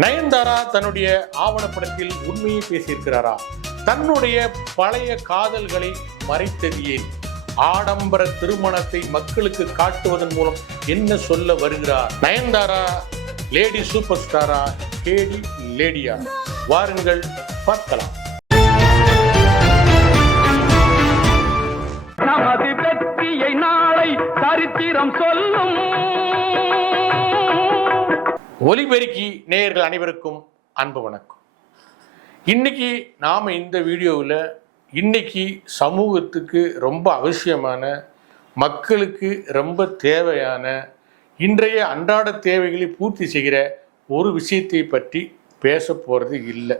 நயன்தாரா தன்னுடைய ஆவணப்படத்தில் உண்மையை பேசியிருக்கிறாரா? தன்னுடைய பழைய காதல்களை மறைத்தது ஏன்? ஆடம்பர திருமணத்தை மக்களுக்கு காட்டுவதன் மூலம் என்ன சொல்ல வருகிறார்? நயன்தாரா லேடி சூப்பர் ஸ்டாரா, கேடி லேடியா? வாருங்கள் பார்க்கலாம். நமது வெற்றியை நாளை சரித்திரம் சொல்லும். ஒலிபெருக்கி நேயர்கள் அனைவருக்கும் அன்பு வணக்கம். இன்னைக்கு நாம இந்த வீடியோவில் இன்னைக்கு சமூகத்துக்கு ரொம்ப அவசியமான, மக்களுக்கு ரொம்ப தேவையான, இன்றைய அன்றாட தேவைகளை பூர்த்தி செய்கிற ஒரு விஷயத்தை பற்றி பேச போகிறது இல்லை.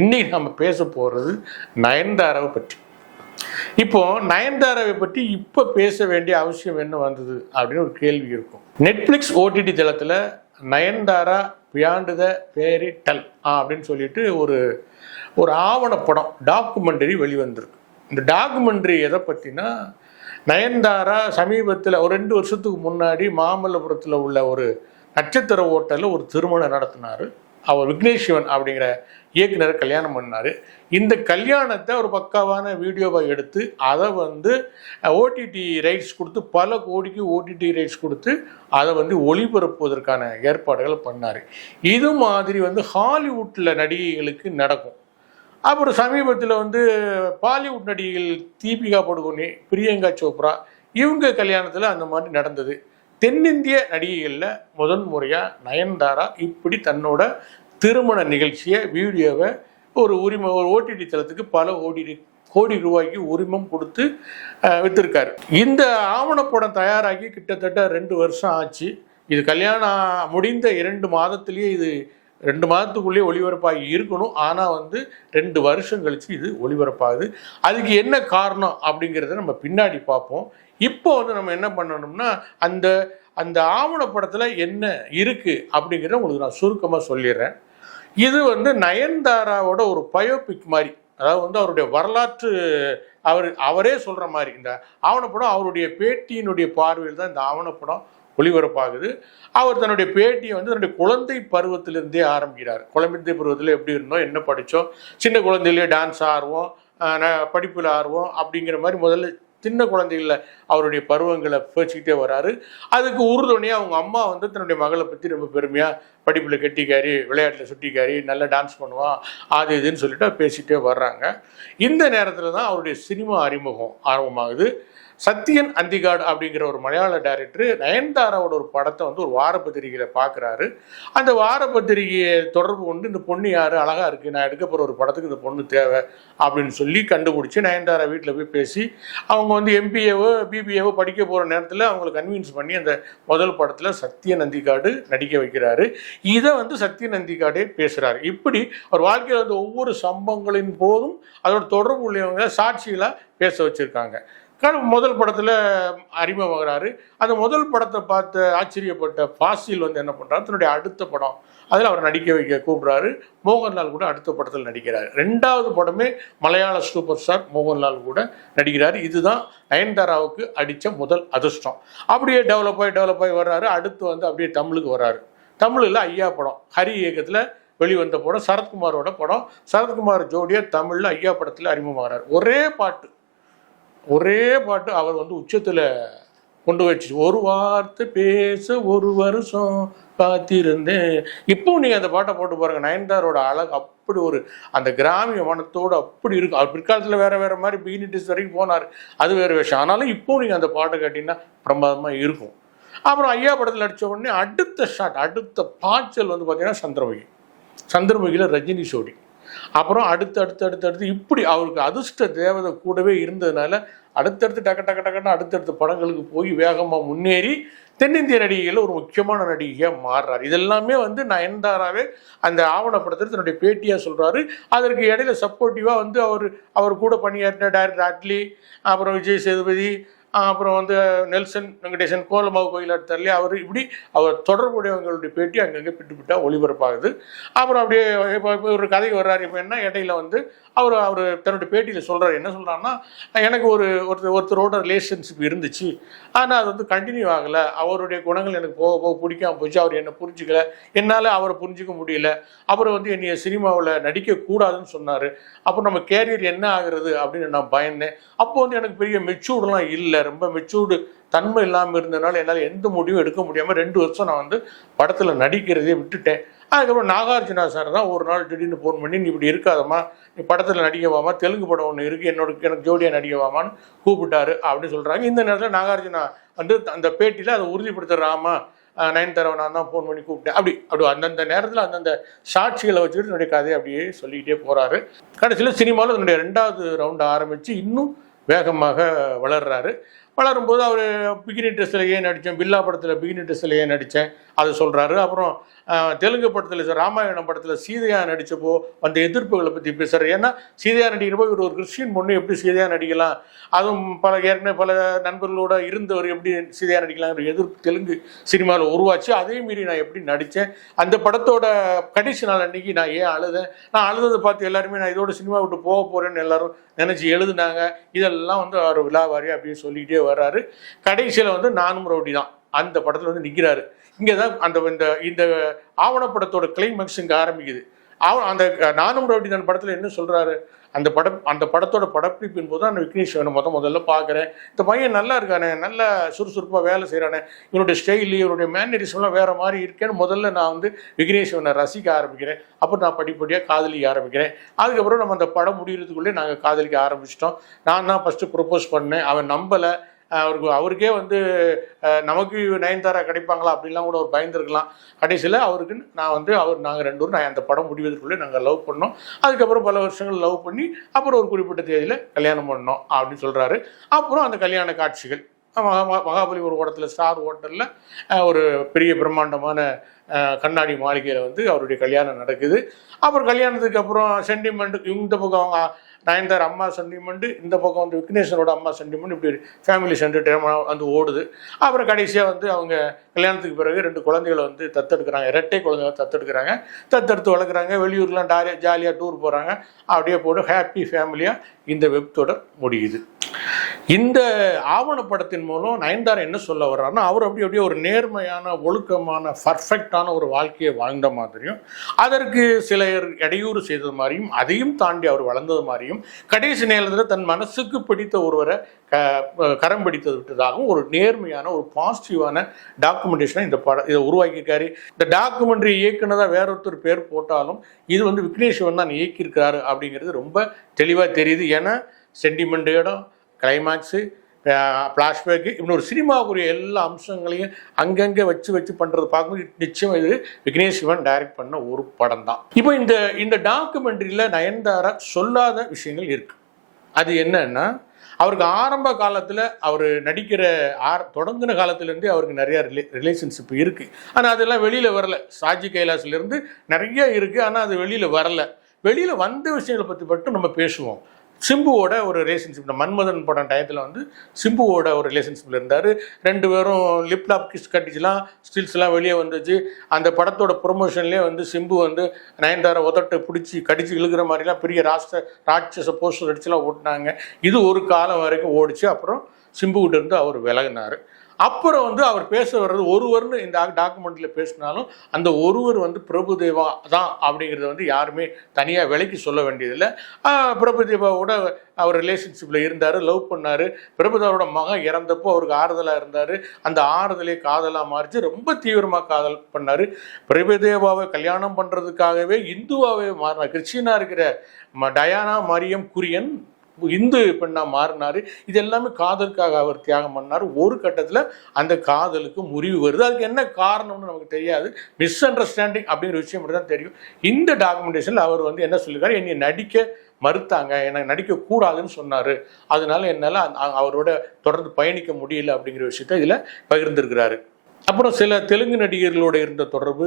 இன்னைக்கு நம்ம பேச போகிறது நயன்தாராவை பற்றி. இப்போ நயன்தாராவை பற்றி இப்போ பேச வேண்டிய அவசியம் என்ன வந்தது அப்படின்னு ஒரு கேள்வி இருக்கும். நெட்ஃப்ளிக்ஸ் ஓடிடி தளத்தில் Nayanthara beyond the fairy tale அப்படின்னு சொல்லிட்டு ஒரு ஆவணப்படம், டாக்குமெண்டரி வெளிவந்திருக்கு. இந்த டாக்குமெண்டரி எதை பற்றினா, நயன்தாரா சமீபத்தில் ஒரு 2 வருஷத்துக்கு முன்னாடி மாமல்லபுரத்தில் உள்ள ஒரு நட்சத்திர ஹோட்டலில் ஒரு திருமணம் நடத்தினார். அவர் விக்னேஷ் சிவன் அப்படிங்கிற இயக்குனரை கல்யாணம் பண்ணார். இந்த கல்யாணத்தை ஒரு பக்காவான வீடியோவை எடுத்து அதை ஓடிடி ரைட்ஸ் கொடுத்து, பல கோடிக்கு ஓடிடி ரைட்ஸ் கொடுத்து அதை ஒளிபரப்புவதற்கான ஏற்பாடுகளை பண்ணார். இது மாதிரி ஹாலிவுட்டில் நடிகைகளுக்கு நடக்கும். அப்புறம் சமீபத்தில் பாலிவுட் நடிகைகள் தீபிகா படுகோனே, பிரியங்கா சோப்ரா, இவங்க கல்யாணத்தில் அந்த மாதிரி நடந்தது. தென்னிந்திய நடிகைகளில் முதன் முறையாக நயன்தாரா இப்படி தன்னோட திருமண நிகழ்ச்சியை, வீடியோவை ஒரு ஓடிடி தளத்துக்கு பல கோடி ரூபாய்க்கு உரிமம் கொடுத்து வித்திருக்காரு. இந்த ஆவணப்படம் தயாராகி கிட்டத்தட்ட 2 வருஷம் ஆச்சு. இது கல்யாணம் முடிந்த 2 மாதத்திலேயே, இது 2 மாதத்துக்குள்ளேயே ஒளிபரப்பாகி இருக்கணும். ஆனால் 2 வருஷம் கழிச்சு இது ஒளிபரப்பாகுது. அதுக்கு என்ன காரணம் அப்படிங்கிறத நம்ம பின்னாடி பார்ப்போம். இப்போ நம்ம என்ன பண்ணணும்னா, அந்த ஆவணப்படத்தில் என்ன இருக்குது அப்படிங்கிறத உங்களுக்கு நான் சுருக்கமாக சொல்லிடுறேன். இது நயன்தாராவோட ஒரு பயோபிக் மாதிரி, அதாவது அவருடைய வரலாற்று, அவரே சொல்கிற மாதிரி இந்த ஆவணப்படம் அவருடைய பேட்டியினுடைய பார்வையில் தான் இந்த ஆவணப்படம் ஒளிபரப்பாகுது. அவர் தன்னுடைய பேட்டியை தன்னுடைய குழந்தை பருவத்திலிருந்தே ஆரம்பிக்கிறார். குழந்தை பருவத்தில் எப்படி இருந்தோம், என்ன படித்தோம், சின்ன குழந்தையிலே டான்ஸ் ஆர்வம், படிப்பில் ஆர்வம் அப்படிங்கிற மாதிரி முதல்ல சின்ன குழந்தைகளில் அவருடைய பருவங்களை பேசிக்கிட்டே வராரு. அதுக்கு உறுதுணையாக அவங்க அம்மா தன்னுடைய மகளை பற்றி ரொம்ப பெருமையாக, படிப்பில் கெட்டிக்காரி, விளையாட்டில் சுட்டிக்காரி, நல்லா டான்ஸ் பண்ணுவான், அது இதுன்னு சொல்லிட்டு பேசிகிட்டே வர்றாங்க. இந்த நேரத்தில் தான் அவருடைய சினிமா ஆரம்பமாகுது. சத்யன் அந்திகாடு அப்படிங்கிற ஒரு மலையாள டைரக்டர் நயன்தாராவோட ஒரு படத்தை ஒரு வாரப்பத்திரிகையில் பார்க்குறாரு. அந்த வாரப்பத்திரிகையை தொடர்பு கொண்டு, இந்த பொண்ணு யார், அழகாக இருக்குது, நான் எடுக்க போகிற ஒரு படத்துக்கு இந்த பொண்ணு தேவை அப்படின்னு சொல்லி கண்டுபிடிச்சி நயன்தாரா வீட்டில் போய் பேசி, அவங்க எம்பிஏவோ பிபிஏவோ படிக்க போகிற நேரத்தில் அவங்களை கன்வின்ஸ் பண்ணி அந்த முதல் படத்தில் சத்யன் அந்திகாடு நடிக்க வைக்கிறாரு. இதை சத்யன் அந்திகாடே பேசுகிறாரு. இப்படி அவர் வாழ்க்கையில் ஒவ்வொரு சம்பவங்களின் போதும் அதோட தொடர்பு உள்ளவங்க சாட்சிகளாக பேச வச்சுருக்காங்க. முதல் படத்தில் அறிமுகமாகிறாரு. அந்த முதல் படத்தை பார்த்து ஆச்சரியப்பட்ட ஃபாசில் என்ன பண்ணுறாரு, தன்னுடைய அடுத்த படம் அதில் அவர் நடிக்க வைக்க கூப்பிட்றாரு. மோகன்லால் கூட அடுத்த படத்தில் நடிக்கிறார். 2வது படமே மலையாள சூப்பர் ஸ்டார் மோகன்லால் கூட நடிக்கிறார். இதுதான் நயன்தாராவுக்கு அடித்த முதல் அதிர்ஷ்டம். அப்படியே டெவலப் ஆகி வர்றாரு. அடுத்து அப்படியே தமிழுக்கு வர்றாரு. தமிழில் ஐயா படம், ஹரி இயக்கத்தில் வெளிவந்த படம், சரத்குமாரோட படம். சரத்குமார் ஜோடியாக தமிழில் ஐயா படத்தில் அறிமுகமாகிறார். ஒரே பாட்டு அவர் உச்சத்தில் கொண்டு வச்சு, ஒரு வார்த்தை பேச 1 வருஷம் காத்திருந்தேன். இப்போவும் நீங்கள் அந்த பாட்டை போட்டு பாருங்கள். நயன்தாரோட அழகு அப்படி அந்த கிராமிய மனத்தோடு அப்படி இருக்கும். அவர் பிற்காலத்தில் வேறு மாதிரி பீனிட்டிஸ் வரைக்கும் போனார், அது வேறு விஷயம். ஆனாலும் இப்போவும் நீங்கள் அந்த பாட்டை கேட்டிங்கன்னா பிரமாதமாக இருக்கும். அப்புறம் ஐயா படத்தில் அடித்த உடனே அடுத்த பாய்ச்சல் பார்த்தீங்கன்னா சந்திரமுகியில் ரஜினி சோடி. அப்புறம் அடுத்து இப்படி அவருக்கு அதிர்ஷ்ட தேவதை கூடவே இருந்ததுனால அடுத்தடுத்து டக்குன்னு அடுத்தடுத்த படங்களுக்கு போய் வேகமாக முன்னேறி தென்னிந்திய நடிகைகளில் ஒரு முக்கியமான நடிகையாக மாறுறாரு. இதெல்லாமே நயன்தாராவே அந்த ஆவணப்படத்தில் தன்னுடைய பேட்டியாக சொல்கிறாரு. அதற்கு இடையில சப்போர்ட்டிவாக அவர் கூட பணியாற்றின டைரக்டர் அட்லி, அப்புறம் விஜய் சேதுபதி, அப்புறம் நெல்சன் வெங்கடேசன், கோலமாவு கோயில் எடுத்தார்லையே அவர் தொடர்புடையவங்களுடைய பேட்டி அங்கங்கே பிட்டு ஒளிபரப்பாகுது. அப்புறம் அப்படியே இப்போ ஒரு கதைக்கு வர்றாரு. இப்போ என்ன, இடையில அவர் அவர் தன்னுடைய பேட்டியில் சொல்கிறார். என்ன சொல்கிறாருன்னா, எனக்கு ஒருத்தரோட ரிலேஷன்ஷிப் இருந்துச்சு, ஆனால் அது வந்து கண்டினியூ ஆகலை. அவருடைய குணங்கள் எனக்கு போக போக பிடிக்காம போச்சு. அவர் என்னை புரிஞ்சிக்கல, என்னால் அவரை புரிஞ்சிக்க முடியல. அப்புறம் வந்து என்னைய சினிமாவில் நடிக்கக்கூடாதுன்னு சொன்னார். அப்போ நம்ம கேரியர் என்ன ஆகுறது அப்படின்னு நான் பயந்தேன். அப்போ வந்து எனக்கு பெரிய மெச்சூர்டெலாம் இல்லை, ரொம்ப மெச்சூர்டு தன்மை இல்லாமல் இருந்ததுனால என்னால் எந்த முடிவும் எடுக்க முடியாமல் 2 வருஷம் நான் வந்து படத்தில் நடிக்கிறதே விட்டுட்டேன். அதுக்கப்புறம் நாகார்ஜுனா சார் தான் ஒரு நாள் திடீர்னு ஃபோன் பண்ணி, நீ இப்படி இருக்காதம்மா, நீ படத்தில் நடிக்கவாமா, தெலுங்கு படம் ஒன்று இருக்குது, எனக்கு ஜோடியாக நடிக்கவாமான்னு கூப்பிட்டாரு அப்படின்னு சொல்கிறாங்க. இந்த நேரத்தில் நாகார்ஜுனா வந்து அந்த பேட்டியில் அதை உறுதிப்படுத்துகிறாமா, நயன்தாராவை நான் தான் ஃபோன் பண்ணி கூப்பிட்டேன், அப்படி அந்தந்த நேரத்தில் அந்தந்த சாட்சிகளை வச்சுக்கிட்டு என்னுடைய கதையை அப்படியே சொல்லிக்கிட்டே போகிறாரு. கடைசியில் சினிமாவில் என்னுடைய 2வது ரவுண்டு ஆரம்பித்து இன்னும் வேகமாக வளர்கிறாரு. வளரும்போது அவர் பிகினி ட்ரெஸ்ஸில் ஏன் நடித்தேன், பில்லா படத்தில் பிகினி ட்ரெஸ்ஸில் ஏன் நடித்தேன் அதை சொல்கிறாரு. அப்புறம் தெலுங்கு படத்தில் ராமாயணம் படத்தில் சீதையா நடித்தப்போ அந்த எதிர்ப்புகளை பற்றி பேசுகிறார். ஏன்னா சீதையா நடிக்கிறப்போ இவர் ஒரு கிறிஸ்டின் பொண்ணு எப்படி சீதையா நடிக்கலாம், அதுவும் ஏற்கனவே பல நண்பர்களோட இருந்தவர் எப்படி சீதையா நடிக்கலாங்கிற எதிர்ப்பு தெலுங்கு சினிமாவில் உருவாச்சு. அதே மீறி நான் எப்படி நடித்தேன், அந்த படத்தோட கடைசி நாள் அன்றைக்கி நான் ஏன் அழுதேன், நான் அழுததை பார்த்து எல்லாருமே நான் இதோட சினிமா விட்டு போக போகிறேன்னு எல்லாரும் நினச்சி எழுதுனாங்க. இதெல்லாம் வந்து அவர் விழாவாரி அப்படின்னு சொல்லிக்கிட்டே வர்றாரு. கடைசியில் வந்து நானும் ரவுடி தான் அந்த படத்தில் வந்து நிற்கிறாரு. இங்கே தான் இந்த ஆவணப்படத்தோட கிளைமேக்ஸ் இங்கே ஆரம்பிக்குது. அந்த நானும் ரவுடி தான் படத்தில் என்ன சொல்கிறாரு, அந்த படத்தோட படப்பிடிப்பின் போது அந்த விக்னேஷ் சிவனை முதல்ல பார்க்குறேன். இந்த பையன் நல்லா இருக்கானே, நல்லா சுறுசுறுப்பாக வேலை செய்கிறானே, இவனுடைய ஸ்டைலு இவனுடைய மேனரிசம்லாம் வேறு மாதிரி இருக்கேன்னு முதல்ல நான் வந்து விக்னேஷ் சிவனை ரசிக்க ஆரம்பிக்கிறேன். அப்புறம் நான் படிப்படியாக காதலிக்க ஆரம்பிக்கிறேன். அதுக்கப்புறம் நம்ம அந்த படம் முடிகிறதுக்குள்ளே நாங்கள் காதலிக்க ஆரம்பிச்சிட்டோம். நான் தான் ஃபஸ்ட்டு ப்ரொப்போஸ் பண்ணேன், அவன் நம்பலை. அவருக்கே வந்து நமக்கு நயன்தாரா கிடைப்பாங்களா அப்படின்லாம் கூட அவர் பயந்துருக்கலாம். கடைசியில் அவருக்கு நாங்கள் 2 பேரும் அந்த படம் முடிவதற்குள்ளே நாங்கள் லவ் பண்ணோம். அதுக்கப்புறம் பல வருஷங்கள் லவ் பண்ணி அப்புறம் ஒரு குறிப்பிட்ட தேதியில் கல்யாணம் பண்ணோம் அப்படின்னு சொல்கிறாரு. அப்புறம் அந்த கல்யாண காட்சிகள் மகாபலிபுரம் ஓட்டத்தில் ஸ்டார் ஹோட்டலில் ஒரு பெரிய பிரம்மாண்டமான கண்ணாடி மாளிகையில் வந்து அவருடைய கல்யாணம் நடக்குது. அப்புறம் கல்யாணத்துக்கு அப்புறம் சென்டிமெண்ட், இந்த பக்கம் அவங்க நயன்தார் அம்மா சென்டிமெண்ட்டு, இந்த பக்கம் வந்து விக்னேஷனோட அம்மா சென்டிமெண்ட், இப்படி ஃபேமிலி சென்டிமெண்ட் வந்து ஓடுது. அப்புறம் கடைசியாக வந்து அவங்க கல்யாணத்துக்கு பிறகு 2 குழந்தைகளை வந்து தத்தெடுக்கிறாங்க, இரட்டை குழந்தைகளை தத்தெடுக்கிறாங்க. தத்தெடுத்து வளர்க்குறாங்க, வெளியூர்லாம் ஜாலியாக டூர் போகிறாங்க. அப்படியே போட்டு ஹாப்பி ஃபேமிலியாக இந்த வெப் தொடர் முடியுது. இந்த ஆவணப்படத்தின் மூலம் நயன்தாரா என்ன சொல்ல வர்றாருன்னா, அவர் அப்படியே ஒரு நேர்மையான ஒழுக்கமான பர்ஃபெக்டான ஒரு வாழ்க்கையை வாழ்ந்த மாதிரியும், அதற்கு சிலர் இடையூறு செய்தது மாதிரியும், அதையும் தாண்டி அவர் வளர்ந்தது மாதிரியும், கடைசி நேரத்தில் தன் மனசுக்கு பிடித்த ஒருவரை கரம் பிடித்தது விட்டதாகவும் ஒரு நேர்மையான ஒரு பாசிட்டிவான டாக்குமெண்டேஷனை இதை உருவாக்கியிருக்காரு. இந்த டாக்குமெண்ட்ரி இயக்குனதாக வேற ஒருத்தர் பேர் போட்டாலும் இது வந்து விக்னேஷ் சிவன் தான் இயக்கியிருக்காரு அப்படிங்கிறது ரொம்ப தெளிவாக தெரியுது. ஏன்னா சென்டிமெண்ட் இடம், கிளைமேக்ஸு, ஃப்ளாஷ்பேக்கு, இப்படி ஒரு சினிமாவுக்குரிய எல்லா அம்சங்களையும் அங்கங்கே வச்சு பண்ணுறது பார்க்கும்போது நிச்சயம் இது விக்னேஷ் சிவன் டைரக்ட் பண்ண ஒரு படம் தான். இப்போ இந்த டாக்குமெண்ட்ரியில் நயன்தாரா சொல்லாத விஷயங்கள் இருக்குது. அது என்னன்னா, அவருக்கு ஆரம்ப காலத்தில் அவர் நடிக்கிற தொடங்கின காலத்துலேருந்தே அவருக்கு நிறையா ரிலேஷன்ஷிப் இருக்குது. ஆனால் அதெல்லாம் வெளியில் வரலை. சாஜி கைலாஸ்லேருந்து நிறைய இருக்குது, ஆனால் அது வெளியில் வரலை. வெளியில் வந்த விஷயங்களை பற்றி மட்டும் நம்ம பேசுவோம். சிம்புவோட ஒரு ரிலேஷன்ஷிப், மன்மதன் படம் டயத்தில் வந்து சிம்புவோட ஒரு ரிலேஷன்ஷிப்பில் இருந்தார். 2 பேரும் லிப்லாப் கிஸ் கட்டிச்சுலாம் ஸ்டில்ஸ்லாம் வெளியே வந்துச்சு. அந்த படத்தோட ப்ரொமோஷன்லேயே வந்து சிம்பு வந்து நயன்தாரா உதட்டை பிடிச்சி கடிச்சு இழுக்கிற மாதிரிலாம் பெரிய ராட்சச போஸ்டர் அடிச்சுலாம் ஓட்டினாங்க. இது ஒரு காலம் வரைக்கும் ஓடிச்சு. அப்புறம் சிம்புக்கிட்ட இருந்து அவர் விலகினார். அப்புறம் வந்து அவர் பேச வர்றது ஒருவர்னு இந்த டாக்குமெண்ட்டில் பேசினாலும் அந்த ஒருவர் வந்து பிரபுதேவா தான் அப்படிங்கிறத வந்து யாருமே தனியாக விலைக்கு சொல்ல வேண்டியதில்லை. பிரபுதேவாவோட அவர் ரிலேஷன்ஷிப்பில் இருந்தார், லவ் பண்ணார். பிரபுதேவாவோட மகன் இறந்தப்போ அவருக்கு ஆறுதலாக இருந்தார். அந்த ஆறுதலே காதலாக மாறிச்சு. ரொம்ப தீவிரமாக காதல் பண்ணார். பிரபுதேவாவை கல்யாணம் பண்ணுறதுக்காகவே இந்துவாகவே மாறினார். கிறிஸ்டினாக இருக்கிற டயானா மரியம் குரியன் இந்து பெண்ணாக மாறினார். இது எல்லாமே காதலுக்காக அவர் தியாகம் பண்ணார். ஒரு கட்டத்தில் அந்த காதலுக்கு முறிவு வருது. அதுக்கு என்ன காரணம்னு நமக்கு தெரியாது. மிஸ் அண்டர்ஸ்டாண்டிங் அப்படிங்கிற விஷயம் மட்டும் தான் தெரியும். இந்த டாக்குமெண்டேஷனில் அவர் வந்து என்ன சொல்லியிருக்காரு, என்னை நடிக்க மறுத்தாங்க, எனக்கு நடிக்கக்கூடாதுன்னு சொன்னார், அதனால என்னால் அவரோட தொடர்ந்து பயணிக்க முடியல அப்படிங்கிற விஷயத்த இதில் பகிர்ந்துருக்கிறாரு. அப்புறம் சில தெலுங்கு நடிகர்களோட இருந்த தொடர்பு,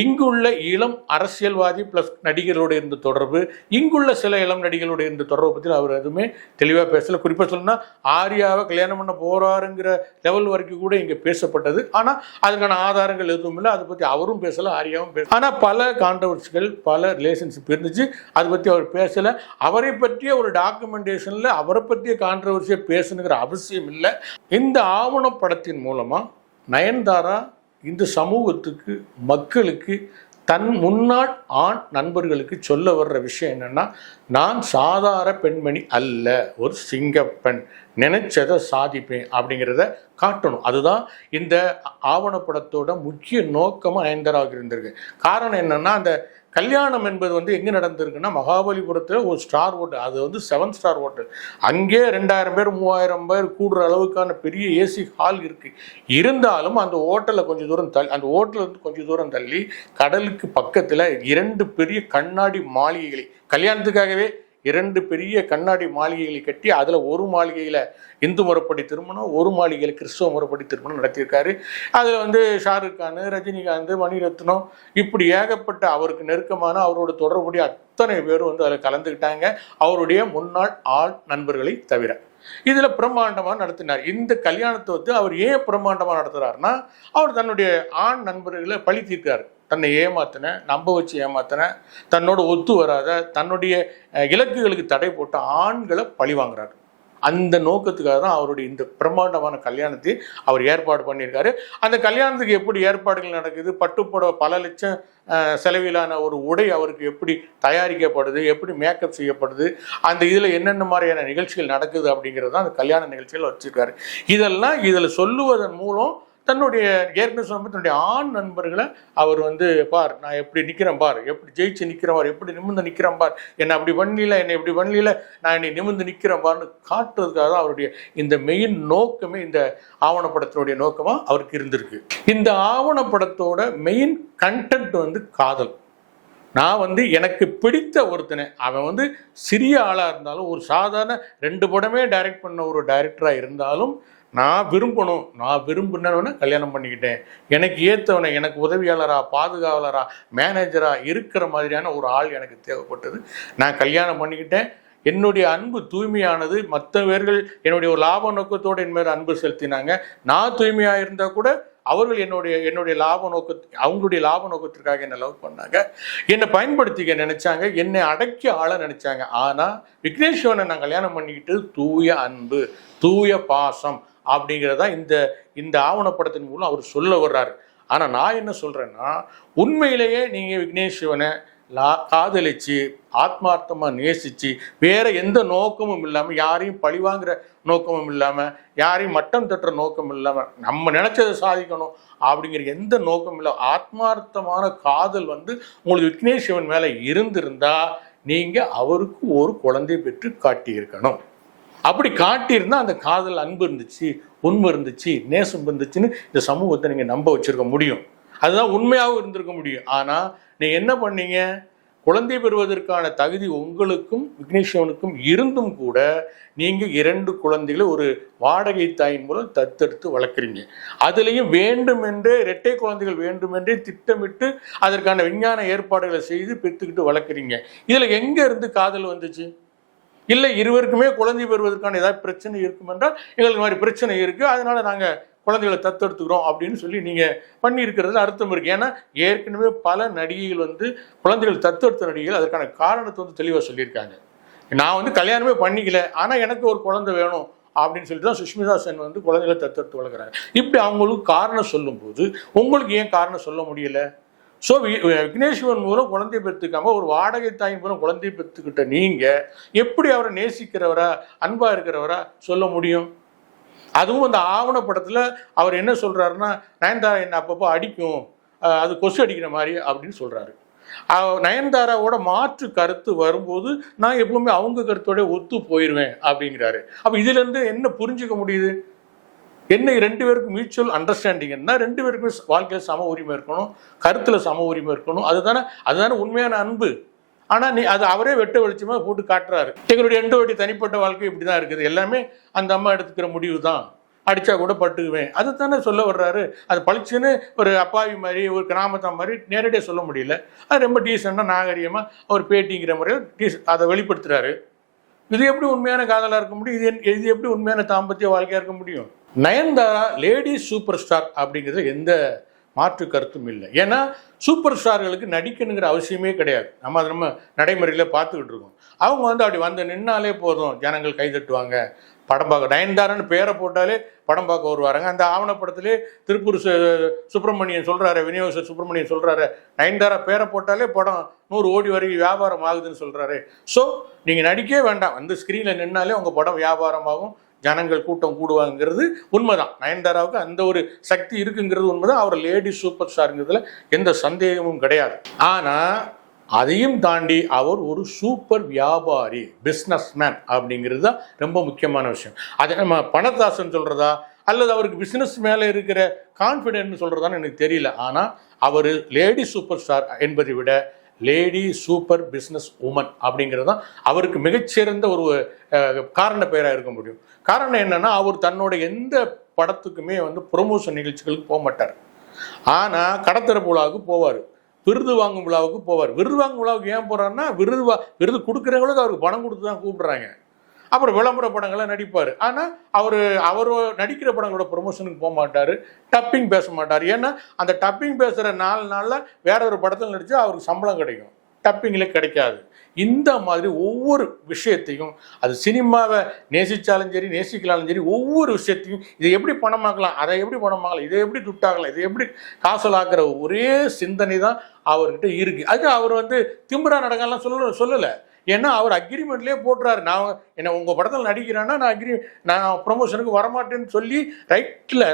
இங்குள்ள இளம் அரசியல்வாதி பிளஸ் நடிகர்களோட இருந்த தொடர்பு, இங்குள்ள சில இளம் நடிகர்களோட இருந்த தொடர்பை பற்றி அவர் எதுவுமே தெளிவாக பேசல. குறிப்பாக சொல்லணும்னா ஆர்யாவை கல்யாணம் பண்ண போறாருங்கிற லெவல் வரைக்கும் கூட இங்கே பேசப்பட்டது. ஆனால் அதுக்கான ஆதாரங்கள் எதுவும் இல்லை. அதை பற்றி அவரும் பேசலை, ஆர்யாவும் பேசல. ஆனால் பல கான்ட்ரவர்சிகள், பல ரிலேஷன்ஷிப் இருந்துச்சு. அதை பற்றி அவர் பேசலை. அவரை பற்றிய ஒரு டாக்குமெண்டேஷனில் அவரை பற்றிய கான்ட்ரவர்சியை பேசணுங்கிற அவசியம் இல்லை. இந்த ஆவணப்படத்தின் மூலமாக நயன்தாரா இந்த சமூகத்துக்கு, மக்களுக்கு, தன் முன்னாள் ஆண் நண்பர்களுக்கு சொல்ல வர்ற விஷயம் என்னன்னா, நான் சாதாரண பெண்மணி அல்ல, ஒரு சிங்கப்பெண், நினைச்சதை சாதிப்பேன் அப்படிங்கிறத காட்டணும். அதுதான் இந்த ஆவணப்படத்தோட முக்கிய நோக்கமாக நயன்தாராவுக்கு இருந்திருக்கு. காரணம் என்னன்னா, அந்த கல்யாணம் என்பது வந்து எங்கே நடந்திருக்குன்னா, மகாபலிபுரத்தில் ஒரு ஸ்டார் ஹோட்டல், அது வந்து 7 ஸ்டார் ஹோட்டல். அங்கே 2000 பேர் 3000 பேர் கூடுற அளவுக்கான பெரிய ஏசி ஹால் இருக்குது. இருந்தாலும் அந்த ஹோட்டலில் கொஞ்சம் தூரம் தள்ளி, அந்த ஹோட்டலில் கொஞ்சம் தூரம் தள்ளி கடலுக்கு பக்கத்தில் 2 பெரிய கண்ணாடி மாளிகைகளை, கல்யாணத்துக்காகவே 2 பெரிய கண்ணாடி மாளிகைகளை கட்டி, அதில் ஒரு மாளிகையில் இந்து முறைப்படி திருமணம், ஒரு மாளிகையில் கிறிஸ்தவ முறைப்படி திருமணம் நடத்தியிருக்காரு. அதில் வந்து ஷாருக் கான், ரஜினிகாந்த், மணிரத்னம், இப்படி ஏகப்பட்ட அவருக்கு நெருக்கமான அவரோட தொடர்புடைய அத்தனை பேரும் வந்து அதில் கலந்துக்கிட்டாங்க, அவருடைய முன்னாள் ஆள் நண்பர்களை தவிர. இதில் பிரம்மாண்டமாக நடத்தினார். இந்த கல்யாணத்தை வந்து அவர் ஏன் பிரம்மாண்டமாக நடத்துகிறாருன்னா, அவர் தன்னுடைய ஆண் நண்பர்களை பழி தீர்க்கார். தன்னை ஏமாத்தின, நம்ப வச்சு ஏமாத்தின, தன்னோட ஒத்து வராத, தன்னுடைய இலக்குகளுக்கு தடை போட்ட ஆண்களை பழி வாங்குறாரு. அந்த நோக்கத்துக்காக தான் அவருடைய இந்த பிரம்மாண்டமான கல்யாணத்தை அவர் ஏற்பாடு பண்ணியிருக்காரு. அந்த கல்யாணத்துக்கு எப்படி ஏற்பாடுகள் நடக்குது, பட்டுப்புடவை பல லட்சம் செலவிலான ஒரு உடை அவருக்கு எப்படி தயாரிக்கப்படுது, எப்படி மேக்கப் செய்யப்படுது, அந்த இதில் என்னென்ன மாதிரியான நிகழ்ச்சிகள் நடக்குது அப்படிங்கிறது தான் அந்த கல்யாண நிகழ்ச்சிகள் வச்சுருக்காரு. இதெல்லாம் இதில் சொல்லுவதன் மூலம் தன்னுடைய ஏற்கனவே சொன்ன தன்னுடைய ஆண் நண்பர்களை அவர் வந்து, பார் நான் எப்படி நிற்கிறேன் பார், எப்படி ஜெயிச்சு நிற்கிறேன் பார், எப்படி நிமிர்ந்து நிற்கிறேன் பார், என்னை அப்படி பண்ணல, என்னை இப்படி பண்ணல, நான் என்னை நிமிர்ந்து நிற்கிறேன் பார்னு காட்டுறதுக்காக தான் அவருடைய இந்த மெயின் நோக்கமே, இந்த ஆவணப்படத்தினுடைய நோக்கமாக அவருக்கு இருந்திருக்கு. இந்த ஆவணப்படத்தோட மெயின் கண்டென்ட் வந்து காதல். நான் வந்து எனக்கு பிடித்த ஒருத்தனை, அவன் வந்து சிறிய ஆளாக இருந்தாலும், ஒரு சாதாரண 2 படமே டைரக்ட் பண்ண ஒரு டைரக்டராக இருந்தாலும், நான் விரும்பணும், நான் விரும்பினவனை கல்யாணம் பண்ணிக்கிட்டேன், எனக்கு ஏற்றவனை, எனக்கு உதவியாளராக, பாதுகாவலராக, மேனேஜராக இருக்கிற மாதிரியான ஒரு ஆள் எனக்கு தேவைப்பட்டது. நான் கல்யாணம் பண்ணிக்கிட்டேன். என்னுடைய அன்பு தூய்மையானது. மற்றவர்கள் என்னுடைய ஒரு லாப நோக்கத்தோடு என் மேலே அன்பு செலுத்தினாங்க. நான் தூய்மையாக இருந்தால் கூட அவர்கள் என்னுடைய லாப அவங்களுடைய லாப நோக்கத்திற்காக என்னை லவ் பண்ணாங்க, என்னை பயன்படுத்திக்க நினைச்சாங்க, என்னை அடக்கி ஆள நினைச்சாங்க. ஆனால் விக்னேஸ்வரனை நான் கல்யாணம் பண்ணிக்கிட்டு தூய அன்பு, தூய பாசம் அப்படிங்கிறதா இந்த ஆவணப்படத்தின் மூலம் அவர் சொல்ல வர்றாரு. ஆனால் நான் என்ன சொல்கிறேன்னா, உண்மையிலேயே நீங்கள் விக்னேஸ்வரனை காதலிச்சு, ஆத்மார்த்தமாக நேசித்து, வேற எந்த நோக்கமும் இல்லாமல், யாரையும் பழிவாங்கிற நோக்கமும் இல்லாமல், யாரையும் மட்டம் தட்டுற நோக்கம் இல்லாமல், நம்ம நினச்சதை சாதிக்கணும் அப்படிங்கிற எந்த நோக்கமும் இல்லை, ஆத்மார்த்தமான காதல் வந்து உங்களுக்கு விக்னேஸ்வரன் மேலே இருந்திருந்தா நீங்கள் அவருக்கு ஒரு குழந்தை பெற்று காட்டியிருக்கணும். அப்படி காட்டியிருந்தால் அந்த காதல் அன்பு இருந்துச்சு, உண்மை இருந்துச்சு, நேசம் இருந்துச்சுன்னு இந்த சமூகத்தை நீங்கள் நம்ப வச்சிருக்க முடியும். அதுதான் உண்மையாகவும் இருந்திருக்க முடியும். ஆனால் நீங்கள் என்ன பண்ணீங்க, குழந்தை பெறுவதற்கான தகுதி உங்களுக்கும் விக்னேஸ்வரனுக்கும் இருந்தும் கூட நீங்கள் 2 குழந்தைகளை ஒரு வாடகை தாயின் மூலம் தத்தெடுத்து வளர்க்குறீங்க. அதுலேயும் வேண்டுமென்றே 2 குழந்தைகள் வேண்டுமென்றே திட்டமிட்டு அதற்கான விஞ்ஞான ஏற்பாடுகளை செய்து பெற்றுக்கிட்டு வளர்க்குறீங்க. இதில் எங்கே இருந்து காதல் வந்துச்சு? இல்லை, இருவருக்குமே குழந்தை பெறுவதற்கான ஏதாவது பிரச்சனை இருக்கும் என்றால், எங்களுக்கு மாதிரி பிரச்சனை இருக்குது, அதனால நாங்கள் குழந்தைகளை தத்தெடுத்துக்கிறோம் அப்படின்னு சொல்லி நீங்கள் பண்ணியிருக்கிறதுல அர்த்தம் இருக்குது. ஏன்னா ஏற்கனவே பல நடிகைகள் வந்து குழந்தைகள் தத்தெடுத்த நடிகைகள் அதற்கான காரணத்தை வந்து தெளிவாக சொல்லியிருக்காங்க. நான் வந்து கல்யாணமே பண்ணிக்கல, ஆனால் எனக்கு ஒரு குழந்தை வேணும் அப்படின்னு சொல்லிட்டு தான் சுஷ்மிதா சென் வந்து குழந்தைகளை தத்தெடுத்து வளர்க்குறாங்க. இப்படி அவங்களுக்கு காரணம் சொல்லும்போது உங்களுக்கு ஏன் காரணம் சொல்ல முடியலை? ஸோ விக்னேஸ்வரன் மூலம் குழந்தை பெற்றுக்காம ஒரு வாடகை தாயின் மூலம் குழந்தை பெற்றுக்கிட்ட நீங்கள் எப்படி அவரை நேசிக்கிறவரா, அன்பாக இருக்கிறவரா சொல்ல முடியும்? அதுவும் அந்த ஆவணப்படத்தில் அவர் என்ன சொல்கிறாருன்னா, நயன்தாரா என்னை அப்பப்போ அடிக்கும், அது கொசு அடிக்கிற மாதிரி அப்படின்னு சொல்கிறாரு. நயன்தாராவோட மாற்று கருத்து வரும்போது நான் எப்பவுமே அவங்க கருத்தோட ஒத்து போயிடுவேன் அப்படிங்கிறாரு. அப்போ இதுலேருந்து என்ன புரிஞ்சுக்க முடியுது? என்ன 2 பேருக்கும் மியூச்சுவல் அண்டர்ஸ்டாண்டிங்னா 2 பேருக்குமே வாழ்க்கையில் சம உரிமை இருக்கணும், கருத்தில் சம உரிமை இருக்கணும். அதுதானே உண்மையான அன்பு. ஆனால் அது அவரே வெட்ட வெளிச்சமாக போட்டு காட்டுறாரு. எங்களுடைய 2 வாட்டி தனிப்பட்ட வாழ்க்கை இப்படி தான் இருக்குது, எல்லாமே அந்த அம்மா எடுத்துக்கிற முடிவு தான், அடித்தா கூட பட்டுக்குவேன். அது தானே சொல்ல வர்றாரு. அது பளிச்சுன்னு ஒரு அப்பாவி மாதிரி ஒரு கிராமத்தான் மாதிரி நேரடியாக சொல்ல முடியல. அது ரொம்ப டீசெண்டாக நாகரிகமாக அவர் பேட்டிங்கிற முறையில் அதை வெளிப்படுத்துகிறாரு. இது எப்படி உண்மையான காதலாக இருக்க முடியும்? இது எப்படி உண்மையான தாம்பத்திய வாழ்க்கையாக இருக்க முடியும்? நயன்தாரா லேடி சூப்பர் ஸ்டார் அப்படிங்கிறது எந்த மாற்று கருத்தும் இல்லை. ஏன்னா சூப்பர் ஸ்டார்களுக்கு நடிக்கணுங்கிற அவசியமே கிடையாது. நம்ம நடைமுறையில் பார்த்துக்கிட்டு இருக்கோம். அவங்க அப்படி வந்து நின்னாலே போதும், ஜனங்கள் கைதட்டுவாங்க, படம் பார்க்க. நயன்தாரான்னு பேரை போட்டாலே படம் பார்க்க வருவாங்க. அந்த ஆவணப்படத்திலே திருப்பூர் சுப்பிரமணியன் சொல்கிறாரு, விநியோக சுப்பிரமணியன் சொல்கிறாரு, நயன்தாரா பேரை போட்டாலே படம் 100 கோடி வரைக்கும் வியாபாரம் ஆகுதுன்னு சொல்கிறாரு. ஸோ நீங்கள் நடிக்கவே வேண்டாம், வந்து ஸ்க்ரீனில் நின்னாலே உங்கள் படம் வியாபாரமாகும், ஜனங்கள் கூட்டம் கூடுவாங்கிறது உண்மைதான். நயன்தாராவுக்கு அந்த ஒரு சக்தி இருக்குங்கிறது உண்மைதான். அவர் லேடி சூப்பர் ஸ்டாருங்கிறதுல எந்த சந்தேகமும் கிடையாது. ஆனால் அதையும் தாண்டி அவர் ஒரு சூப்பர் வியாபாரி, பிஸ்னஸ்மேன் அப்படிங்கிறது தான் ரொம்ப முக்கியமான விஷயம். அதை நம்ம பணத்தாசன் சொல்கிறதா அல்லது அவருக்கு பிஸ்னஸ் மேலே இருக்கிற கான்ஃபிடென்ட்னு சொல்கிறதான்னு எனக்கு தெரியல. ஆனால் அவர் லேடி சூப்பர் ஸ்டார் என்பதை விட லேடி சூப்பர் பிஸ்னஸ் உமன் அப்படிங்கிறது தான் அவருக்கு மிகச்சிறந்த ஒரு காரண பெயராக இருக்க முடியும். காரணம் என்னன்னா, அவர் தன்னோட எந்த படத்துக்குமே வந்து ப்ரொமோஷன் நிகழ்ச்சிகளுக்கு போக மாட்டார். ஆனால் கடத்திறப்பு விழாவுக்கு போவார், விருது வாங்கும் விழாவுக்கு போவார். விருது வாங்கும் விழாவுக்கு ஏன் போகிறாருன்னா, விருது கொடுக்குறவங்களுக்கு அவருக்கு பணம் கொடுத்து தான் கூப்பிடுறாங்க. அப்புறம் விளம்பர படங்களை நடிப்பார். ஆனால் அவர் நடிக்கிற படங்களோட ப்ரொமோஷனுக்கு போக மாட்டார், டப்பிங் பேச மாட்டார். ஏன்னா அந்த டப்பிங் பேசுகிற 4 நாளில் வேற ஒரு படத்தில் நடித்தா அவருக்கு சம்பளம் கிடைக்கும், டப்பிங்கில் கிடைக்காது. இந்த மாதிரி ஒவ்வொரு விஷயத்தையும், அது சினிமாவை நேசித்தாலும் சரி நேசிக்கலாலும் சரி, ஒவ்வொரு விஷயத்தையும் இதை எப்படி பணமாக்கலாம், அதை எப்படி பணமாக்கலாம், இதை எப்படி துட்டாக்கலாம், இதை எப்படி காசலாக்குற ஒரே சிந்தனை தான் அவர்கிட்ட இருக்குது. அது அவர் வந்து திமிரா நடக்கலாம் சொல்லலை. ஏன்னா அவர் அக்ரிமெண்ட்லேயே போட்டுறாரு, நான் உங்கள் படத்தில் நடிக்கிறேன்னா நான் ப்ரொமோஷனுக்கு வரமாட்டேன்னு சொல்லி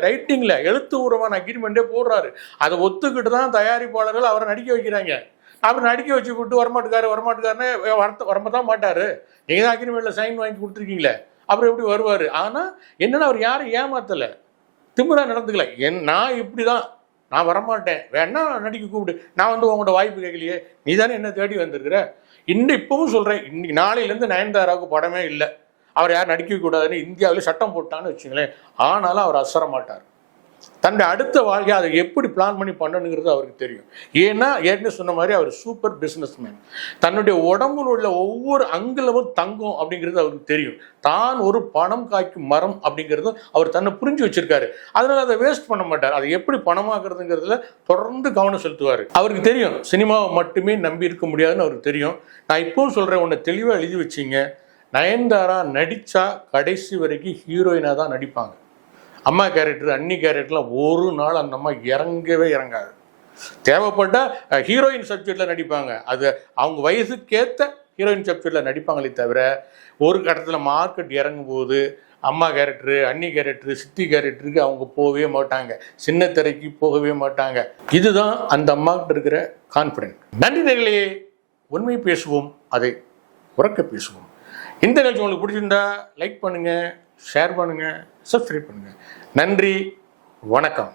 ரைட்டிங்கில் எழுத்துப்பூர்வமான அக்ரிமெண்ட்டே போடுறாரு. அதை ஒத்துக்கிட்டு தான் தயாரிப்பாளர்கள் அவரை நடிக்க வைக்கிறாங்க. அவர் நடிக்க வச்சு விட்டு வரமாட்டுக்காருன்னு வரமாதான் மாட்டார். நீங்கள் தான் அக்ரிமெண்ட்டில் சைன் வாங்கி கொடுத்துருக்கீங்களே, அப்புறம் எப்படி வருவார்? ஆனால் என்னென்னா அவர் யாரும் ஏமாத்தலை, திமிரா நடந்துக்கல. நான் இப்படி தான், நான் வரமாட்டேன், வேணா நடிக்க கூப்பிடு, நான் வந்து உங்களோட வாய்ப்பு கேட்கலையே, நீ தானே என்ன தேடி வந்திருக்கிற. இப்பவும் சொல்கிறேன், இன்னைக்கு நாளையிலேருந்து நயன்தாராவுக்கு படமே இல்லை, அவர் யாரும் நடிக்கக்கூடாதுன்னு இந்தியாவிலே சட்டம் போட்டான்னு வச்சுங்களேன். ஆனாலும் அவர் அசர மாட்டார். தன்னுடைய அடுத்த வாழ்க்கை அதை எப்படி பிளான் பண்ணி பண்ணணுங்கிறது அவருக்கு தெரியும். ஏன்னா ஏற்கனவே சொன்ன மாதிரி அவர் சூப்பர் பிஸ்னஸ்மேன். தன்னுடைய உடம்புல உள்ள ஒவ்வொரு அங்குலமும் தங்கம் அப்படிங்கிறது அவருக்கு தெரியும். தான் ஒரு பணம் காய்க்கும் மரம் அப்படிங்கிறதும் அவர் தன்னை புரிஞ்சு வச்சிருக்காரு. அதனால அதை வேஸ்ட் பண்ண மாட்டார். அதை எப்படி பணமாக்குறதுங்கிறதுல தொடர்ந்து கவனம் செலுத்துவார். அவருக்கு தெரியும் சினிமாவை மட்டுமே நம்பி இருக்க முடியாதுன்னு அவருக்கு தெரியும். நான் இப்பவும் சொல்கிறேன், ஒன்று தெளிவாக எழுதி வச்சிங்க, நயன்தாரா நடித்தா கடைசி வரைக்கும் ஹீரோயினாக தான் நடிப்பாங்க. அம்மா கேரக்டர், அண்ணி கேரக்டர்லாம் ஒரு நாள் அந்த அம்மா இறங்கவே இறங்காது. தேவைப்பட்டால் ஹீரோயின் சப்ஜெக்டில் நடிப்பாங்க, அது அவங்க வயசுக்கேற்ற ஹீரோயின் சப்ஜெக்டில் நடிப்பாங்களே தவிர ஒரு கட்டத்தில் மார்க்கெட் இறங்கும் போது அம்மா கேரக்டரு, அண்ணி கேரக்டரு, சித்தி கேரக்டருக்கு அவங்க போகவே மாட்டாங்க, சின்ன திரைக்கு போகவே மாட்டாங்க. இதுதான் அந்த அம்மாக்கிட்ட இருக்கிற கான்ஃபிடென்ட். நன்றி நேயர்களே, உண்மை பேசுவோம், அதை உறக்க பேசுவோம். இந்த நிகழ்ச்சி உங்களுக்கு பிடிச்சிருந்தா லைக் பண்ணுங்கள், ஷேர் பண்ணுங்கள், சப்ஸ்கிரைப் பண்ணுங்கள். நன்றி, வணக்கம்.